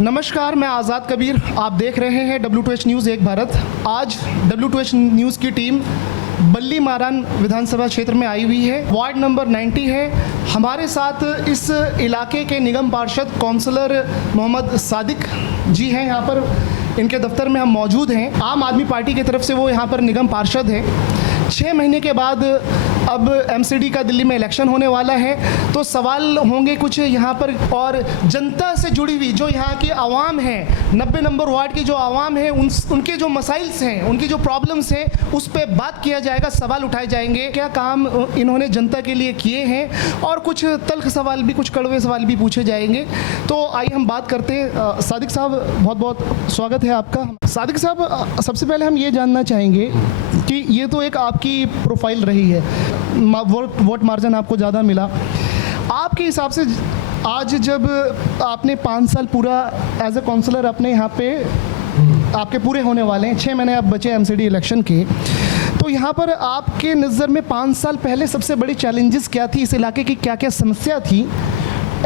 नमस्कार, मैं आज़ाद कबीर। आप देख रहे हैं W2H न्यूज़ एक भारत। आज W2H न्यूज़ की टीम बल्ली मारान विधानसभा क्षेत्र में आई हुई है। वार्ड नंबर 90 है। हमारे साथ इस इलाके के निगम पार्षद काउंसलर मोहम्मद सादिक जी हैं। यहाँ पर इनके दफ्तर में हम मौजूद हैं। आम आदमी पार्टी की तरफ से वो यहाँ पर निगम पार्षद हैं। 6 महीने के बाद अब MCD का दिल्ली में इलेक्शन होने वाला है, तो सवाल होंगे कुछ यहाँ पर, और जनता से जुड़ी हुई जो यहाँ की आवाम है, 90 नंबर वार्ड की जो आवाम है, उनके जो मसाइल्स हैं, उनकी जो प्रॉब्लम्स हैं, उस पर बात किया जाएगा, सवाल उठाए जाएंगे, क्या काम इन्होंने जनता के लिए किए हैं, और कुछ तल्ख सवाल भी, कुछ कड़वे सवाल भी पूछे जाएंगे। तो आइए हम बात करते हैं। सादिक साहब, बहुत बहुत स्वागत है आपका। सादिक साहब, सबसे पहले हम ये जानना चाहेंगे कि ये तो एक आपकी प्रोफाइल रही है, वोट मार्जिन आपको ज़्यादा मिला। आपके हिसाब से आज जब आपने 5 साल पूरा एज ए काउंसलर अपने यहाँ पे आपके पूरे होने वाले हैं, 6 महीने अब बचे MCD इलेक्शन के, तो यहाँ पर आपके नज़र में 5 साल पहले सबसे बड़ी चैलेंजेस क्या थी, इस इलाके की क्या क्या समस्या थी,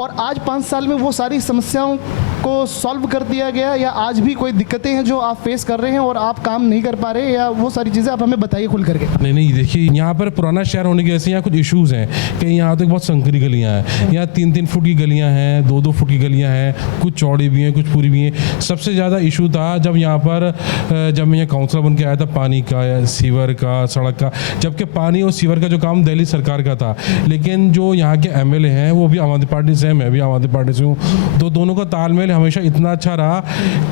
और आज 5 साल में वो सारी समस्याओं को सॉल्व कर दिया गया, या आज भी कोई दिक्कतें हैं जो आप फेस कर रहे हैं और आप काम नहीं कर पा रहे, या वो सारी चीज़ें आप हमें बताइए खुल करके। नहीं, देखिए, यहाँ पर पुराना शहर होने की वजह से यहाँ कुछ इश्यूज़ हैं कि यहाँ तो बहुत संकरी गलियाँ हैं। यहाँ 3-3 फुट की गलियाँ हैं, 2-2 फुट की गलियाँ हैं, कुछ चौड़ी भी हैं, कुछ पूरी भी हैं। सबसे ज़्यादा इशू था जब यहाँ पर जब मैं यहाँ काउंसलर बन के आया था, पानी का या सीवर का, सड़क का, जबकि पानी और सीवर का जो काम दिल्ली सरकार का था, लेकिन जो यहाँ के MLA हैं वो भी आम आदमी पार्टी से हैं, मैं भी आम आदमी पार्टी से हूँ, तो दोनों का तालमेल हमेशा इतना अच्छा रहा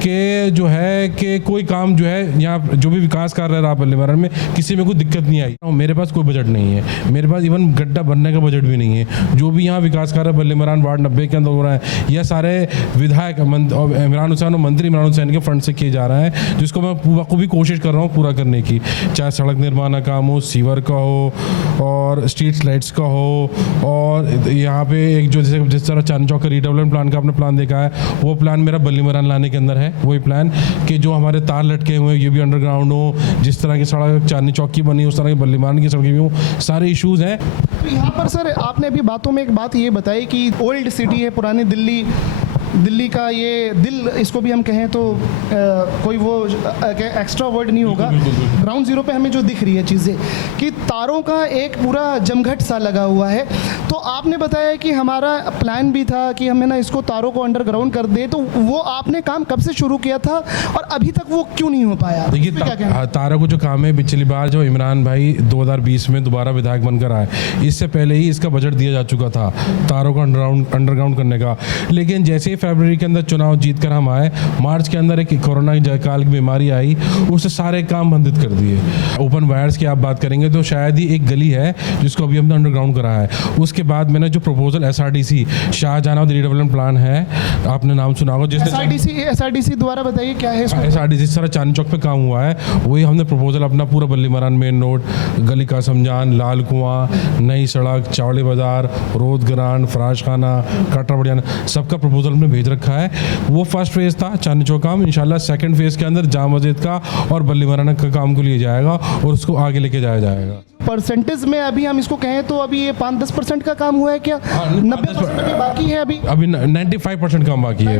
कि जो है कि कोई काम जो है यहाँ जो भी विकास कर रहा है बल्ली मारान में, किसी में कोई दिक्कत नहीं आई। मेरे पास कोई बजट नहीं है, मेरे पास इवन गड्ढा बनने का बजट भी नहीं है। जो भी यहाँ विकास कर रहा है बल्ली मारान वार्ड 90 के अंदर हो रहा है, यह सारे विधायक इमरान हुसैन और मंत्री इमरान हुसैन के फंड से किए जा रहा है, जिसको मैं बखूबी कोशिश कर रहा हूँ पूरा करने की, चाहे सड़क निर्माण का काम हो, सीवर का हो, और स्ट्रीट लाइट्स का हो, और यहाँ पे एक जो जिस तरह चांदनी चौक का रीडेवलपमेंट प्लान का आपने प्लान देखा है, वो प्लान मेरा बल्ली मारान लाने के अंदर है। वही प्लान कि जो हमारे तार लटके हुए हैं ये भी अंडरग्राउंड हो, जिस तरह की सड़क चांदनी चौक की बनी उस तरह की बल्ली मारान की सड़कें भी हो, सारे इश्यूज़ हैं। तो यहाँ पर सर, आपने अभी बातों में एक बात ये बताई कि ओल्ड सिटी है, पुरानी दिल्ली का ये दिल, इसको भी हम कहें तो कोई वो एक्स्ट्रा वर्ड नहीं होगा। ग्राउंड जीरो पे हमें जो दिख रही है चीज़ें कि तारों का एक पूरा जमघट सा लगा हुआ है, तो आपने बताया कि हमारा प्लान भी था कि हमें ना इसको तारों को अंडरग्राउंड कर दे, तो वो आपने काम कब से शुरू किया था और अभी तक वो क्यों नहीं हो पाया? देखिए, तारों को जो काम है, पिछली बार जब इमरान भाई 2020 में दोबारा विधायक बनकर आए, इससे पहले ही इसका बजट दिया जा चुका था तारों को अंडरग्राउंड करने का, लेकिन जैसे ही फरवरी के अंदर चुनाव जीत कर हम आए, मार्च के अंदर एक कोरोना काल की बीमारी आई, उससे सारे काम बंदित कर दिए। ओपन वायर्स की आप बात करेंगे तो शायद ही एक गली है जिसको अभी हमने अंडरग्राउंड करा है। उसके बाद मैंने जो proposal SRDC Shahjahan redevelopment plan है, आपने नाम सुना होगा, जिसने SRDC द्वारा बताइए क्या है? SRDC सारा चांदनी चौक पे काम हुआ है, वही हमने प्रपोजल अपना पूरा बल्ली मारान मेन रोड, गली का समझान, लाल कुआं, नई सड़क, चावड़ी बाजार, रोड ग्रांड, फराज खाना, कटरा बढ़िया, सबका प्रपोजल हमने भेज रखा है। वो फर्स्ट फेज था चांदनी चौक काम, इंशाल्लाह सेकंड फेज के अंदर जामा मस्जिद का और बल्ली मारान का काम को लिया जाएगा और उसको आगे लेके जाया जाएगा। परसेंटेज में अभी हम इसको कहें तो अभी ये 5-10% का काम हुआ है क्या? 90% अभी बाकी है? अभी 95% काम बाकी है,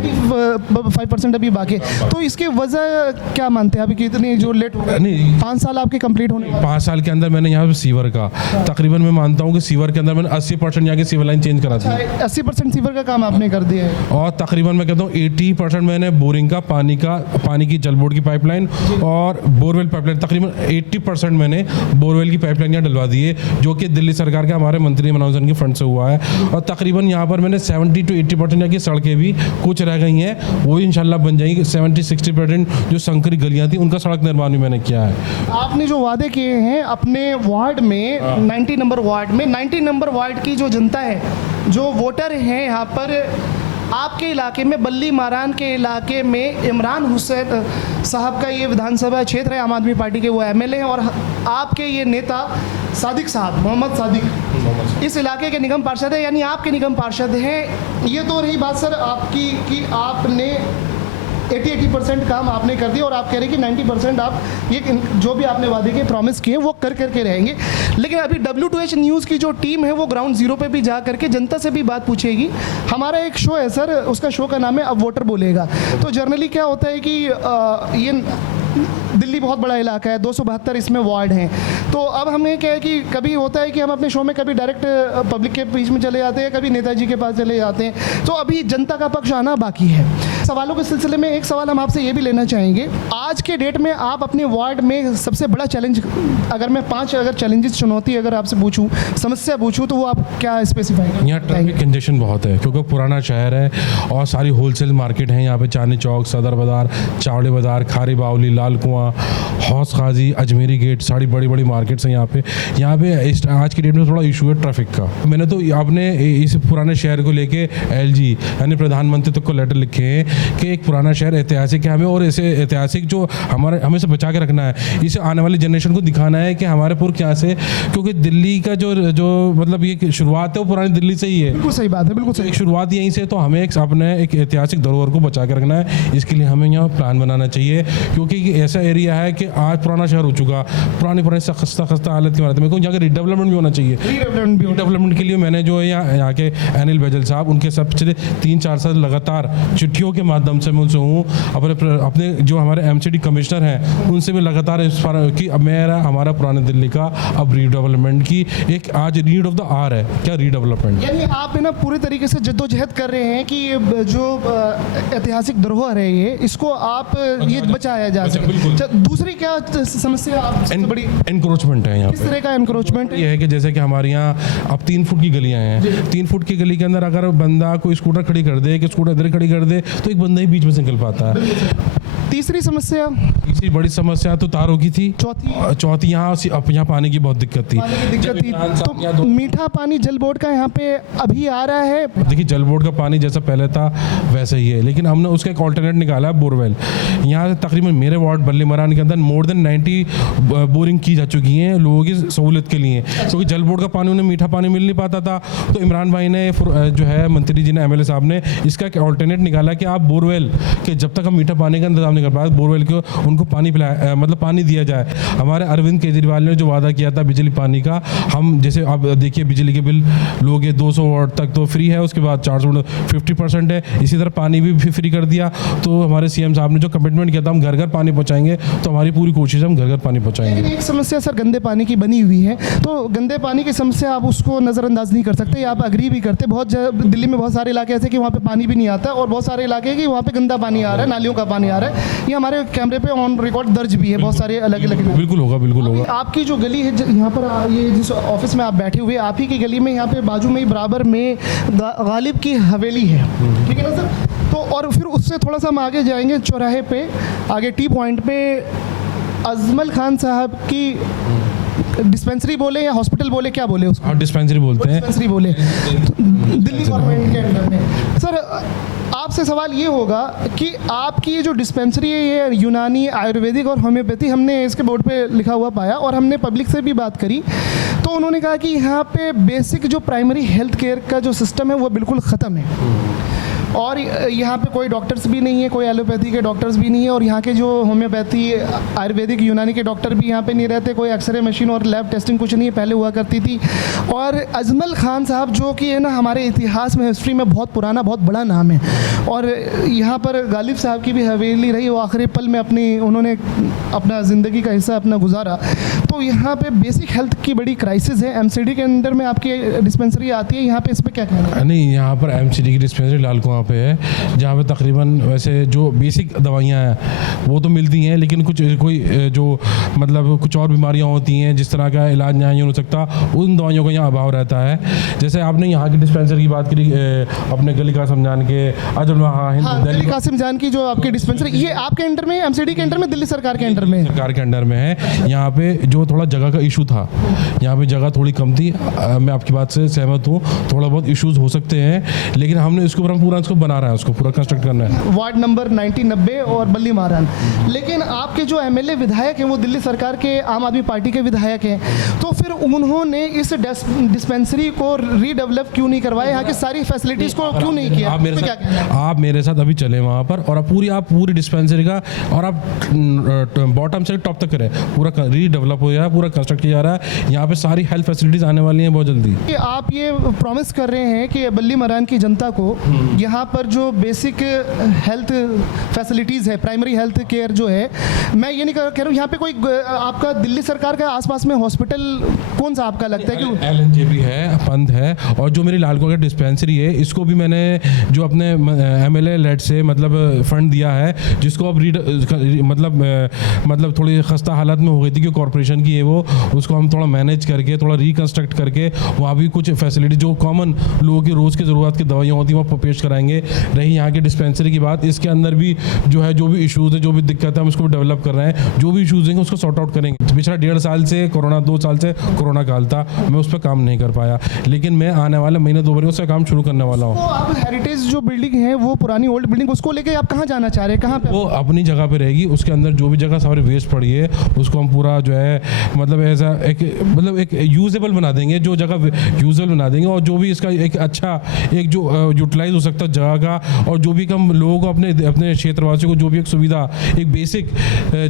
5% अभी बाकी है। तो इसकी वजह क्या मानते हैं अभी कि इतनी जो लेट हो गई? नहीं, 5 साल आपके कंप्लीट होने, 5 साल के अंदर मैंने यहाँ पे सीवर का तकरीबन, मैं मानता हूँ कि सीवर के अंदर मैंने 80% यहाँ की सीवर लाइन चेंज करा दी। 80% सीवर का काम आपने कर दिया है, और तकरीबन मैं कहता हूँ 80% मैंने बोरिंग का पानी की जल बोर्ड की पाइपलाइन और बोरवेल पाइपलाइन, तकरीबन 80% मैंने बोरवेल की पाइपलाइन यहाँ डलवा दी है, जो कि दिल्ली सरकार के हमारे मंत्री इमरान हुसैन के फंड से हुआ है। और तकरीबन यहाँ पर मैंने 70 to 80% यहाँ की सड़कें भी कुछ रह गई हैं, वो इंशाल्लाह बन जाएंगी। 70-60% जो संकरी गलियाँ थी उनका सड़क निर्माण भी मैंने किया है। आपने जो वादे किए हैं अपने वार्ड में, 90 नंबर वार्ड में, 90 नंबर वार्ड की जो जनता है, जो वोटर हैं यहाँ पर आपके इलाके में, बल्ली मारान के इलाके में, इमरान हुसैन साहब का ये विधानसभा क्षेत्र है, आम आदमी पार्टी के वो MLA हैं, और आपके ये नेता सादिक साहब, मोहम्मद सादिक, इस इलाके के निगम पार्षद है, यानी आपके निगम पार्षद हैं। ये तो रही बात सर आपकी कि आपने 80% काम आपने कर दिया और आप कह रहे हैं कि 90% आप ये जो भी आपने वादे के प्रॉमिस किए वो कर करके रहेंगे। लेकिन अभी W2H न्यूज़ की जो टीम है वो ग्राउंड जीरो पे भी जा करके जनता से भी बात पूछेगी। हमारा एक शो है सर, उसका शो का नाम है अब वोटर बोलेगा। तो जनरली क्या होता है कि ये दिल्ली बहुत बड़ा इलाका है, 272 इसमें वार्ड हैं। तो अब हमें क्या है कि कभी होता है कि हम अपने शो में कभी डायरेक्ट पब्लिक के बीच में चले जाते हैं, कभी नेताजी के पास चले जाते हैं। तो अभी जनता का पक्ष आना बाकी है। सवालों के सिलसिले में एक सवाल हम आपसे ये भी लेना चाहेंगे, आज के डेट में आप अपने वार्ड में सबसे बड़ा चैलेंज, अगर मैं 5 चैलेंजेस चुनौती अगर आपसे पूछूं, समस्या पूछूं, तो वो आप क्या स्पेसिफाई करेंगे? यहाँ ट्रैफिक कंजेशन बहुत है क्योंकि पुराना शहर है और सारी होलसेल मार्केट है यहाँ पे। चांदनी चौक, सदर बाज़ार, चावड़े बाज़ार, खारी बावली, लाल कुआं, हौस खाजी, अजमेरी गेट, सारी बड़ी बड़ी मार्केट्स हैं यहाँ पे। आज की डेट में थोड़ा इशू है ट्रैफिक का। मैंने तो अपने इस पुराने शहर को लेके LG यानी प्रधानमंत्री तक को लेटर लिखे हैं कि एक पुराना शहर ऐतिहासिक है हमें, और ऐसे ऐतिहासिक जो हमें से बचा के रखना है। इसे आने वाली जनरेशन को दिखाना है कि हमारे पूर्व क्या से, क्योंकि दिल्ली का जो मतलब ये शुरुआत है वो पुरानी दिल्ली से ही है। बिल्कुल सही बात है, बिल्कुल सही। एक शुरुआत यहीं से, तो हमें अपने एक ऐतिहासिक धरोहर को बचा के रखना है। इसके लिए हमें यहाँ प्लान बनाना चाहिए, क्योंकि ऐसा एरिया है कि आज पुराना शहर हो चुका, पुरानी खस्ता हालत की हालत में यहाँ का रिडेवलपमेंट भी होना चाहिए। रिडेवलपमेंट के लिए मैंने जो है यहाँ के अनिल बैजल साहब, उनके सब पिछले 3-4 साल लगातार चिट्ठियों के माध्यम से मैं उनसे हूँ, अपने जो हमारे MCD कमिश्नर हैं उनसे भी लगातार इस पर कि हमारा पुराने दिल्ली का अब रीडेवलपमेंट की एक आज नीड ऑफ द आवर है। क्या रीडेवलपमेंट, यानी आप ना पूरे तरीके से जद्दोजहद कर रहे हैं कि जो ऐतिहासिक धरोहर है ये, इसको आप ये बचाया जा सके। दूसरी क्या समस्या आप सबसे बड़ी? एनक्रोचमेंट है यहाँ पे। किस तरह का एनक्रोचमेंट? ये है कि जैसे कि हमारे यहाँ अब 3 फुट की गलियाँ हैं, 3 फुट की गली के अंदर अगर बंदा कोई स्कूटर खड़ी कर दे, कि स्कूटर इधर खड़ी कर दे, तो एक बंदा ही बीच में से निकल पाता है। तीसरी समस्या? तीसरी बड़ी समस्या तो तारों की थी। चौथी यहाँ पानी की बहुत दिक्कत थी। तो मीठा पानी जल बोर्ड का यहाँ पे अभी आ रहा है। देखिए, जल बोर्ड का पानी जैसा पहले था वैसा ही है, लेकिन हमने उसका एक ऑल्टरनेट निकाला है, बोरवेल। यहाँ तकरीबन मेरे वार्ड बल्ली मरान के अंदर मोर देन 90 बोरिंग की जा चुकी हैं लोगों की सहूलत के लिए, क्योंकि जल बोर्ड का पानी उन्हें मीठा पानी मिल नहीं पाता था। तो इमरान भाई ने जो है मंत्री जी ने, MLA साहब ने इसका एक ऑल्टरनेट निकाला कि आप बोरवेल के, जब तक हम मीठा पानी का इंतजाम नहीं कर पाए, बोरवेल को उनको पानी पिलाया, मतलब पानी दिया जाए। हमारे अरविंद केजरीवाल ने जो वादा किया था बिजली पानी का, हम जैसे अब देखिए बिजली के बिल लोग 200 वाट तक तो फ्री है, उसके बाद 450% है। इसी तरह पानी भी फ्री कर दिया। तो हमारे CM साहब ने जो कमिटमेंट किया था हम घर घर पानी पहुँचाएंगे, तो हमारी पूरी कोशिश हम घर घर पानी पहुँचाएंगे। लेकिन एक समस्या सर गंदे पानी की बनी हुई है, तो गंदे पानी की समस्या आप उसको नज़रअंदाज नहीं कर सकते, आप अग्री भी करते। दिल्ली में बहुत सारे इलाके ऐसे कि वहाँ पे पानी भी नहीं आता, और बहुत सारे इलाके हैं कि वहाँ पे गंदा पानी आ रहा है, नालियों का पानी आ रहा है। ये हमारे कैमरे पे ऑन रिकॉर्ड दर्ज भी है, बहुत सारे अलग अलग। बिल्कुल होगा, बिल्कुल होगा। आपकी जो गली है यहाँ पर, ये जिस ऑफिस में आप बैठे हुए, आप ही की गली में यहाँ पे बाजू में ही बराबर में गालिब की हवेली है, ठीक है ना सर? तो और फिर उससे थोड़ा सा हम आगे जाएंगे, चौराहे पे आगे टी पॉइंट पे अजमल खान साहब की डिस्पेंसरी बोले या हॉस्पिटल बोले, क्या बोले उसको? हाँ, डिस्पेंसरी बोलते हैं। डिस्पेंसरी बोले दिल्ली गवर्नमेंट के अंडर में। सर आपसे सवाल ये होगा कि आपकी ये जो डिस्पेंसरी है, ये यूनानी, आयुर्वेदिक और होम्योपैथी, हमने इसके बोर्ड पे लिखा हुआ पाया, और हमने पब्लिक से भी बात करी, तो उन्होंने कहा कि यहाँ पे बेसिक जो प्राइमरी हेल्थ केयर का जो सिस्टम है वो बिल्कुल ख़त्म है, और यहाँ पे कोई डॉक्टर्स भी नहीं है, कोई एलोपैथी के डॉक्टर्स भी नहीं है, और यहाँ के जो होम्योपैथी, आयुर्वेदिक, यूनानी के डॉक्टर भी यहाँ पे नहीं रहते, कोई एक्सरे मशीन और लैब टेस्टिंग कुछ नहीं है, पहले हुआ करती थी। और अजमल खान साहब जो कि है ना, हमारे इतिहास में, हिस्ट्री में बहुत पुराना, बहुत बड़ा नाम है, और यहाँ पर गालिब साहब की भी हवेली रही, वो आखिरी पल में उन्होंने अपना ज़िंदगी का हिस्सा अपना गुजारा। तो यहाँ पे बेसिक हेल्थ की बड़ी क्राइसिस है। MCD के अंदर में आपकी डिस्पेंसरी आती है, यहाँ पे इस पर क्या कहना है? नहीं, यहाँ पर MCD की डिस्पेंसरी लाल कुआं पे है, जहाँ पे तकरीबन वैसे जो बेसिक दवाइयाँ हैं वो तो मिलती हैं, लेकिन कोई जो मतलब कुछ और बीमारियाँ होती हैं जिस तरह का इलाज नहीं हो सकता, उन दवाइयों का यहाँ अभाव रहता है। जैसे आपने यहाँ की डिस्पेंसरी की बात करी, अपने गली कासिम जान के, दिल्ली कासिम जान की जो आपकी डिस्पेंसरी, ये आपके अंडर में, MCD के अंडर में, दिल्ली सरकार के अंडर में? सरकार के अंडर में है। यहाँ पे जो थोड़ा जगह का इशू था, यहाँ पे जगह थोड़ी कम थी, मैं आपकी बात से सहमत हूँ, थोड़ा बहुत इश्यूज हो सकते हैं, लेकिन हमने इसके ऊपर हम पूरा उसको बना रहा है, उसको पूरा कंस्ट्रक्ट करना है। वार्ड नंबर 90, 90 और बल्ली मारान। लेकिन आपके जो एमएलए विधायक हैं वो दिल्ली सरकार के आम आदमी पार्टी के विधायक हैं, तो फिर उन्होंने इस डिस्पेंसरी को रीडेवलप क्यों नहीं करवाया, यहाँ की सारी फैसिलिटीज़ को क्यों नहीं किया? आप मेरे साथ अभी चले वहाँ पर और आप पूरी डिस्पेंसरी का और आप बॉटम से टॉप तक करें, पूरा रीडेवलप हो रहा है, पूरा कंस्ट्रक्ट किया जा रहा है। यहाँ पे सारी हेल्थ फैसिलिटीज़ आने वाली हैं बहुत जल्दी। कि आप ये प्रॉमिस कर रहे हैं कि बल्ली मारान की जनता को यहाँ पर जो बेसिक हेल्थ फैसिलिटीज़ है, प्राइमरी हेल्थ केयर जो है, मैं ये नहीं कह रहा हूँ यहाँ पे कोई आपका दिल्ली सरकार का आसपास में हॉस्पिटल कौन सा आपका लगता है? कि LNJP है, पंद है, और जो मेरी लालगोग का डिस्पेंसरी है इसको भी मैंने जो अपने MLA लेट से मतलब फंड दिया है, जिसको अब मतलब थोड़ी खस्ता हालत में हो गई थी कि कॉर्पोरेशन की है वो, उसको हम थोड़ा मैनेज करके थोड़ा रिकंस्ट्रक्ट करके वहाँ भी कुछ फैसिलिटी जो कॉमन लोगों की रोज़ की ज़रूरत की दवाइयाँ होती हैं वो पेश कराएंगे। रही यहाँ की डिस्पेंसरी की बात, इसके अंदर भी जो है जो भी इशूज़ है, जो भी दिक्कत है हम उसको डेवलप कर रहे हैं, जो भी इशूज़ हैं उसको सॉर्ट आउट करेंगे। पिछला 1.5 साल से कोरोना, 2 साल से कोरोना काल था, मैं उस पर काम नहीं कर पाया, लेकिन मैं आने वाले महीने 2 महीने उससे काम शुरू करने वाला हूँ। तो आप हेरिटेज जो बिल्डिंग है, वो पुरानी ओल्ड बिल्डिंग, उसको लेके आप कहाँ जाना चाह रहे हैं? कहाँ पे? वो अपनी जगह पे रहेगी, उसके अंदर जो भी जगह सारी वेस्ट पड़ी है उसको हम पूरा जो है मतलब ऐसा एक यूजेबल बना देंगे, जो जगह यूजेबल बना देंगे, और जो भी इसका एक अच्छा एक जो यूटिलाइज हो सकता है जगह का, और जो भी कम लोगों को अपने क्षेत्रवासियों को जो भी एक सुविधा, एक बेसिक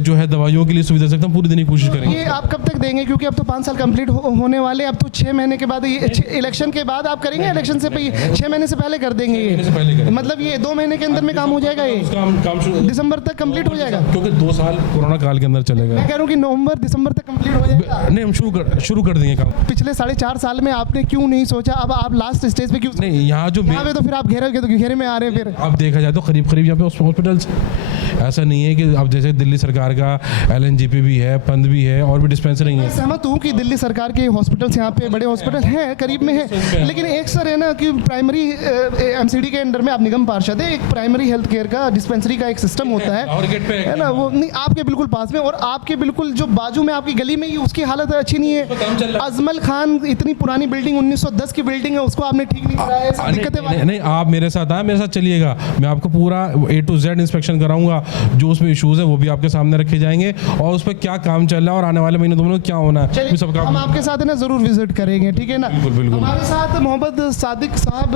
जो है दवाइयों के लिए सुविधा सकता हम पूरी देने की कोशिश करेंगे। ये आप कब तक देंगे? क्योंकि अब तो 5 साल कंप्लीट होने वाले, अब तो 6 महीने के बाद, इलेक्शन के बाद आप करेंगे? इलेक्शन से 6 महीने से पहले कर देंगे ये? मतलब ये 2 महीने के अंदर में काम हो जाएगा, ये दिसंबर तक कंप्लीट हो जाएगा? क्योंकि 2 साल कोरोना काल के अंदर चलेगा। मैं कह रहा हूँ कि नवंबर दिसंबर तक कंप्लीट हो जाएगा। नहीं, हम शुरू कर देंगे काम। पिछले 4.5 साल में आपने क्यों नहीं सोचा? अब आप लास्ट स्टेज पे क्यों? नहीं, यहाँ पे तो फिर आप घेरे में आ रहे हैं। फिर अब देखा जाए तो करीब यहाँ पे हॉस्पिटल्स, ऐसा नहीं है कि अब जैसे दिल्ली सरकार का LNJP भी है, पंद भी है, और भी डिस्पेंसरी है। सहमत हूँ कि दिल्ली सरकार के हॉस्पिटल्स यहाँ पे बड़े हॉस्पिटल हैं, करीब में है, लेकिन एक सर है ना कि प्राइमरी MCD के अंडर में आप निगम पार्षद है, एक प्राइमरी हेल्थ केयर का डिस्पेंसरी का एक सिस्टम होता है ना, वो नहीं आपके बिल्कुल पास में, और आपके बिल्कुल जो बाजू में आपकी गली में ही उसकी हालत अच्छी नहीं है। अजमल खान इतनी पुरानी बिल्डिंग 1910 की बिल्डिंग है, उसको आपने ठीक नहीं कराया। दिक्कतें नहीं, आप मेरे साथ आए, मेरे साथ चलिएगा, मैं आपको पूरा A to Z इंस्पेक्शन कराऊंगा, जो उसमें इश्यूज है वो भी आपके सामने रखे जाएंगे, और उस पर क्या काम चल रहा है और आने वाले महीने 2 महीने क्या होना है सब काम हम आपके साथ है ना जरूर विजिट करेंगे, ठीक है ना? बिल्कुल। हमारे साथ मोहम्मद सादिक साहब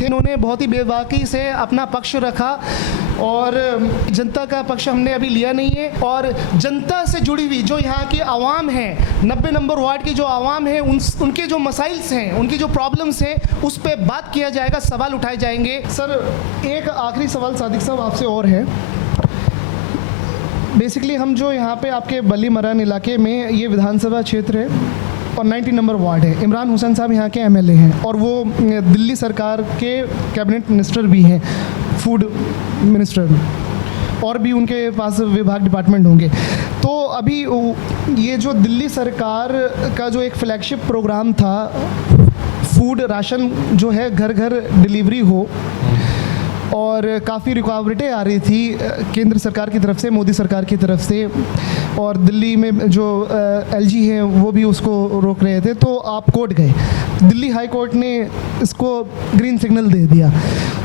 थे, उन्होंने बहुत ही बेबाकी से अपना पक्ष रखा, और जनता का पक्ष हमने अभी लिया नहीं है, और जनता से जुड़ी हुई जो यहाँ की आवाम है, 90 नंबर वार्ड की जो आवाम है, उनके जो मसाइल्स हैं, उनकी जो प्रॉब्लम्स हैं, उस पर बात किया जाएगा, सवाल उठाए जाएंगे। सर, एक आखिरी सवाल सादिक साहब आपसे और है। बेसिकली हम जो यहाँ पे आपके बल्ली मारान इलाके में, ये विधानसभा क्षेत्र है और 90 नंबर वार्ड है, इमरान हुसैन साहब यहाँ के MLA हैं, और वो दिल्ली सरकार के कैबिनेट मिनिस्टर भी हैं, फूड मिनिस्टर, और भी उनके पास विभाग डिपार्टमेंट होंगे। तो अभी ये जो दिल्ली सरकार का जो एक फ्लैगशिप प्रोग्राम था, फूड राशन जो है घर घर डिलीवरी हो, और काफ़ी रुकावटें आ रही थी केंद्र सरकार की तरफ से, मोदी सरकार की तरफ से, और दिल्ली में जो LG है वो भी उसको रोक रहे थे, तो आप कोर्ट गए, दिल्ली हाई कोर्ट ने इसको ग्रीन सिग्नल दे दिया,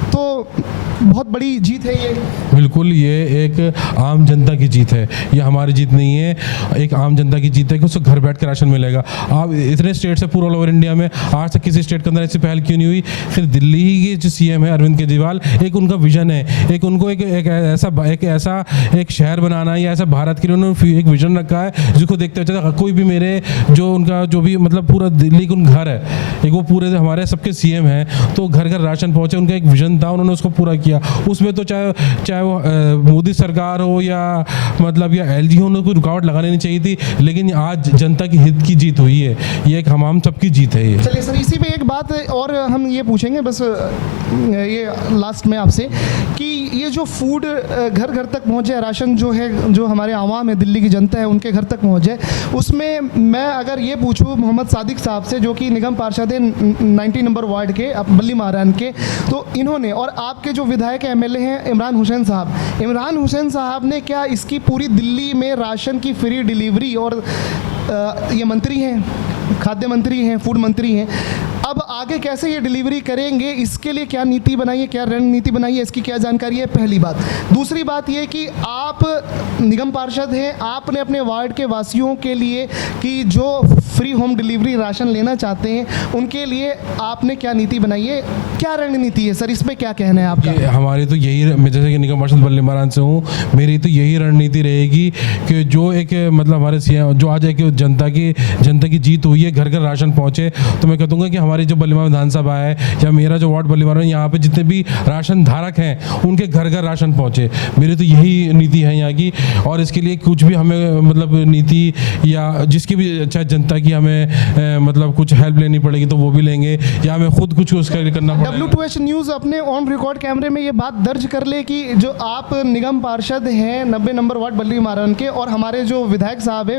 तो बहुत बड़ी जीत है ये। बिल्कुल, ये एक आम जनता की जीत है, ये हमारी जीत नहीं है, एक आम जनता की जीत है कि उसको घर बैठ कर राशन मिलेगा। आप इतने स्टेट से पूरा ऑल ओवर इंडिया में आज तक किसी स्टेट के अंदर ऐसी पहल क्यों नहीं हुई? फिर दिल्ली के जो CM है अरविंद केजरीवाल, एक उनका विजन है, एक उनको एक ऐसा एक शहर बनाना है, या ऐसा भारत के लिए उन्होंने एक विजन रखा है जिसको देखते हुए कोई भी मेरे जो उनका जो भी मतलब पूरा दिल्ली का घर है, एक वो पूरे हमारे सबके CM हैं, तो घर घर राशन पहुँचे, उनका एक विजन था, उन्होंने उसको पूरा किया। उसमें तो चाहे वो मोदी सरकार हो या मतलब या LG हो, उन्हें कोई रुकावट लगानी नहीं चाहिए थी, लेकिन आज जनता की हित की जीत हुई है, ये एक हम सबकी जीत है ये। चलिए सर, इसी पे एक बात और हम ये पूछेंगे बस ये लास्ट में आपसे, कि ये जो फूड घर घर तक पहुँचे, राशन जो है, जो हमारे आवाम है, दिल्ली की जनता है, उनके घर तक पहुँचे, उसमें मैं अगर ये पूछूँ मोहम्मद सादिक साहब से, जो कि निगम पार्षद है 90 नंबर वार्ड के बल्ली मारान के, तो इन्होंने, और आपके जो विधायक MLA हैं इमरान हुसैन साहब ने क्या इसकी पूरी दिल्ली में राशन की फ्री डिलीवरी, और ये मंत्री हैं, खाद्य मंत्री हैं, फूड मंत्री हैं, अब आगे कैसे ये डिलीवरी करेंगे, इसके लिए क्या नीति बनाई है, क्या रणनीति बनाई है, इसकी क्या जानकारी है, पहली बात। दूसरी बात ये कि आप निगम पार्षद हैं, आपने अपने वार्ड के वासियों के लिए कि जो फ्री होम डिलीवरी राशन लेना चाहते हैं उनके लिए आपने क्या नीति बनाई है, क्या रणनीति है सर, इस पे क्या कहना है आपका? हमारी तो यही, मैं जैसे कि निगम पार्षद बल्ली मारान से हूँ, मेरी तो यही रणनीति रहेगी कि जो एक मतलब हमारे सीएम जो आज एक जनता की जीत हुई है, घर घर राशन पहुँचे, तो मैं कहूँगा कि हमारी जो बल्लीमारा विधानसभा है या मेरा जो वार्ड बल्लीमारा है, यहाँ पे जितने भी राशन धारक हैं उनके घर घर राशन पहुँचे। मेरी तो यही नीति है यहाँ की, और इसके लिए कुछ भी हमें मतलब नीति या जिसकी भी चाहे जनता की हमें मतलब कुछ हेल्प लेनी पड़ेगी तो वो भी लेंगे, या हमें खुद कुछ उसका करना पड़ेगा। W2H न्यूज़ अपने ऑन रिकॉर्ड कैमरे में ये बात दर्ज कर ले कि जो आप निगम पार्षद हैं 90 नंबर वार्ड बल्ली मारान के, और हमारे जो विधायक साहब है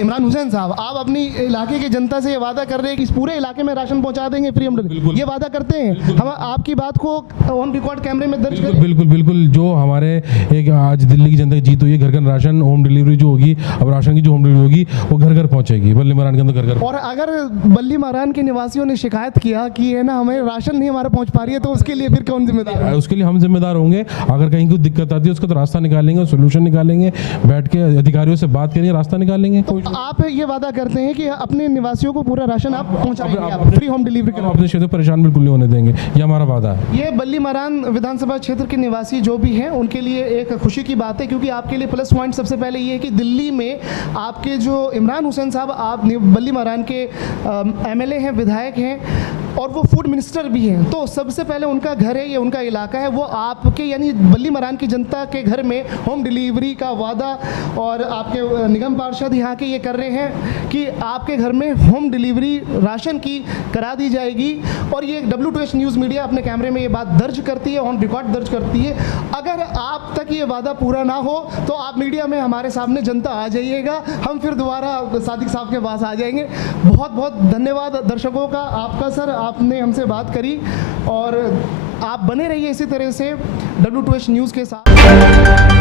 इमरान हुसैन साहब, आप अपनी इलाके की जनता से ये वादा कर रहे हैं कि इस पूरे इलाके में राशन पहुंचा देंगे फ्री होम डिलीवरी, ये वादा करते हैं? हम आपकी बात को ऑन रिकॉर्ड कैमरे में दर्ज करें। बिल्कुल जो हमारे एक आज दिल्ली की जनता की जीत हुई है, घर घर राशन होम डिलीवरी जो होगी, अब राशन की जो होम डिलीवरी होगी वो घर घर पहुंचेगी बल्ली मारान के अंदर घर घर। और अगर बल्ली मारान के निवासियों ने शिकायत किया कि है ना हमें राशन नहीं हमारा पहुंच पा रही है, तो उसके लिए फिर कौन जिम्मेदार है? उसके लिए हम जिम्मेदार होंगे। अगर कहीं कोई दिक्कत आती है उसका तो रास्ता निकालेंगे, सोल्यूशन निकालेंगे, बैठ के अधिकारियों से बात करेंगे, रास्ता निकालेंगे। आप ये वादा करते हैं कि अपने निवासियों को पूरा राशन आप पहुंचाएंगे, फ्री होम डिलीवरी करेंगे? अपने क्षेत्र परेशान बिल्कुल नहीं होने देंगे, ये हमारा वादा है। ये बल्ली मारान विधानसभा क्षेत्र के निवासी जो भी हैं उनके लिए एक खुशी की बात है, क्योंकि आपके लिए प्लस पॉइंट सबसे पहले ये है कि दिल्ली में आपके जो इमरान हुसैन साहब, आप बल्ली मारान के MLA हैं, विधायक हैं, और वो फूड मिनिस्टर भी हैं, तो सबसे पहले उनका घर है, ये उनका इलाका है, वो आपके यानी बल्ली मारान की जनता के घर में होम डिलीवरी का वादा, और आपके निगम पार्षद यहाँ के ये कर रहे हैं कि आपके घर में होम डिलीवरी राशन की करा दी जाएगी। और ये W2H न्यूज़ मीडिया अपने कैमरे में ये बात दर्ज करती है, ऑन रिकॉर्ड दर्ज करती है। अगर आप तक ये वादा पूरा ना हो तो आप मीडिया में हमारे सामने जनता आ जाइएगा, हम फिर दोबारा सादिक साहब के पास आ जाएंगे। बहुत बहुत धन्यवाद दर्शकों का, आपका सर, आपने हमसे बात करी, और आप बने रहिए इसी तरह से W2H न्यूज़ के साथ।